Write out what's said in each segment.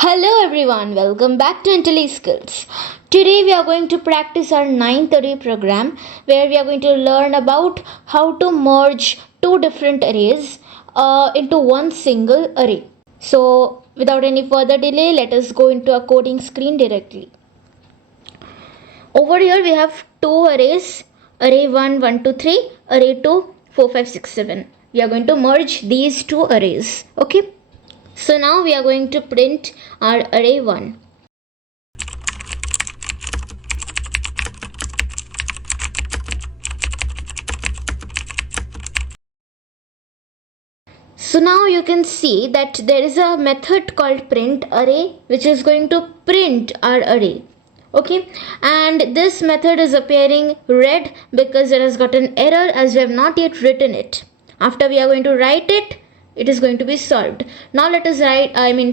Hello everyone, welcome back to IntelliSkills. Today we are going to practice our 9th array program where we are going to learn about how to merge two different arrays into one single array. So without any further delay, let us go into a coding screen directly. Over here we have two arrays, array 1, 1, 2, 3, array 2, 4, 5, 6, 7. We are going to merge these two arrays, okay? So now we are going to print our array 1. So now you can see that there is a method called print array which is going to print our array. Okay, and this method is appearing red because it has got an error as we have not yet written it. After we are going to write it, it is going to be solved. Now let us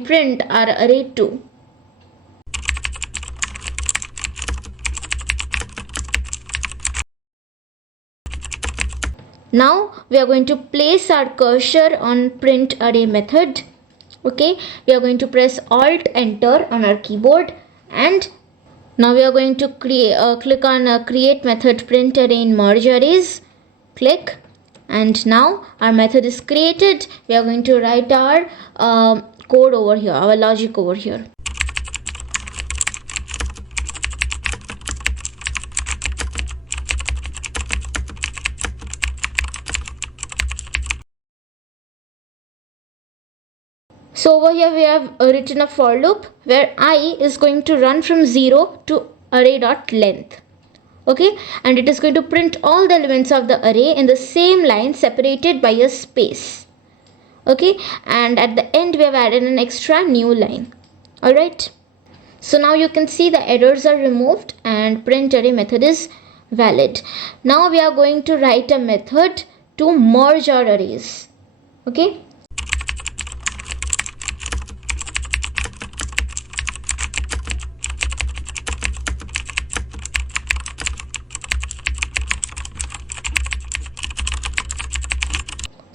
print our array 2. Now we are going to place our cursor on print array method. Okay, we are going to press Alt Enter on our keyboard, and now we are going to click on create method print array in merge arrays. Click, and now our method is created. We are going to write our code over here, our logic over here. So over here we have written a for loop where I is going to run from 0 to array.length. Okay, and it is going to print all the elements of the array in the same line separated by a space. Okay, and at the end we have added an extra new line. Alright, so now you can see the errors are removed and print array method is valid. Now we are going to write a method to merge our arrays. Okay.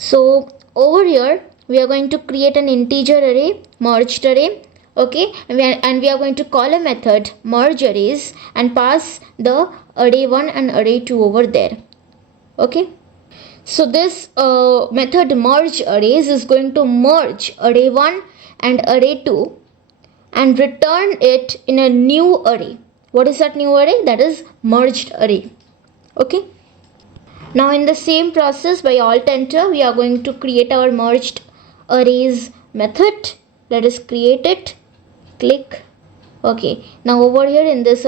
So over here we are going to create an integer array, merged array. Okay, and we are going to call a method merge arrays and pass the array 1 and array 2 over there. Okay, so this method merge arrays is going to merge array 1 and array 2 and return it in a new array. What is that new array? That is merged array. Okay. Now in the same process, by Alt Enter, we are going to create our merged arrays method. Let us create it. Click. Okay. Now over here in this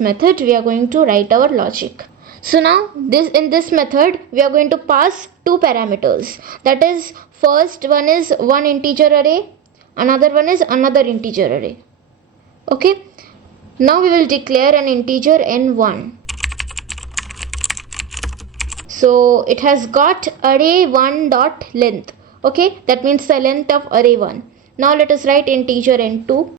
method, we are going to write our logic. So now in this method, we are going to pass two parameters. That is, first one is one integer array, another one is another integer array. Okay. Now we will declare an integer n1. So it has got array 1 dot length. Okay, that means the length of array 1. Now let us write integer n2.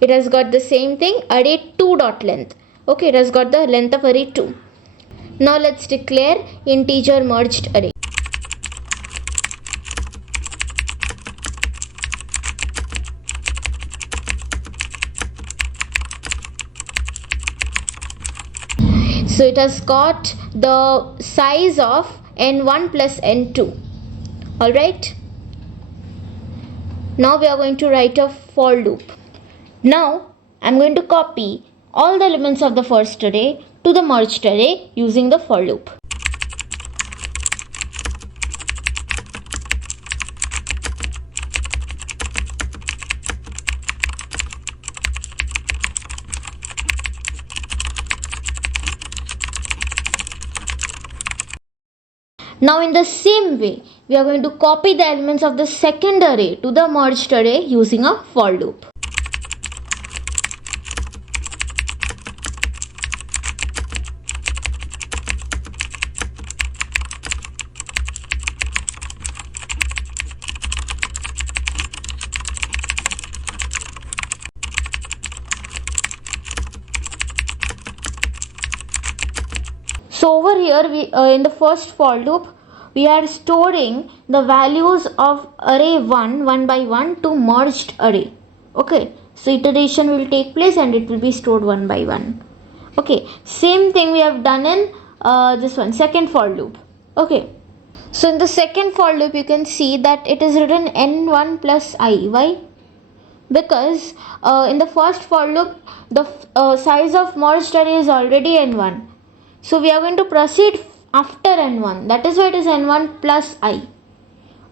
It has got the same thing, array 2 dot length. Okay, it has got the length of array 2. Now let's declare integer merged array. So it has got the size of n1 plus n2. Alright. Now we are going to write a for loop. Now I am going to copy all the elements of the first array to the merged array using the for loop. Now in the same way, we are going to copy the elements of the second array to the merged array using a for loop. So over here in the first for loop we are storing the values of array 1 by 1 to merged array. Okay, so iteration will take place and it will be stored one by one. Okay, same thing we have done in this one, second for loop. Okay, so in the second for loop you can see that it is written n1 plus I. Why? Because in the first for loop the size of merged array is already n1, so we are going to proceed after n1, that is why it is n1 plus I.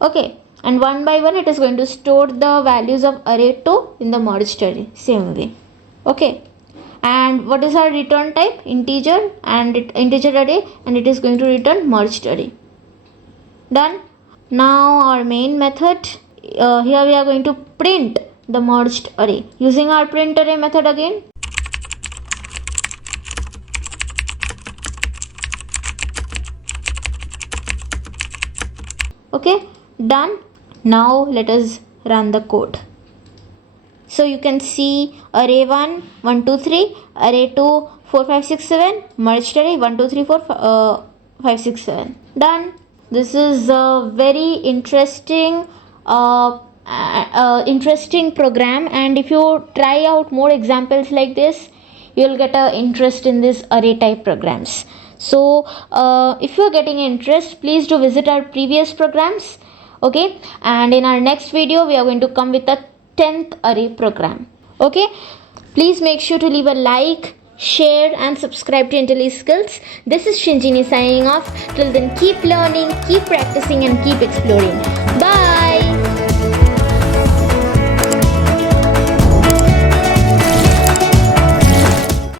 Okay, and one by one it is going to store the values of array 2 in the merged array, same way. Okay, and what is our return type? Integer, and integer array, and it is going to return merged array. Done. Now our main method, here we are going to print the merged array using our print array method again. Okay, done. Now let us run the code. So you can see array 1 1 2 3, array 2 4 5 6 7, merged array 1 2 3 4 5 6 7. Done. This is a very interesting program, and if you try out more examples like this, you will get a interest in this array type programs. So if you are getting interest, please do visit our previous programs. Okay, and in our next video we are going to come with a 10th array program. Okay, please make sure to leave a like, share and subscribe to IntelliSkills. This is Shinjini signing off. Till then, keep learning, keep practicing and keep exploring.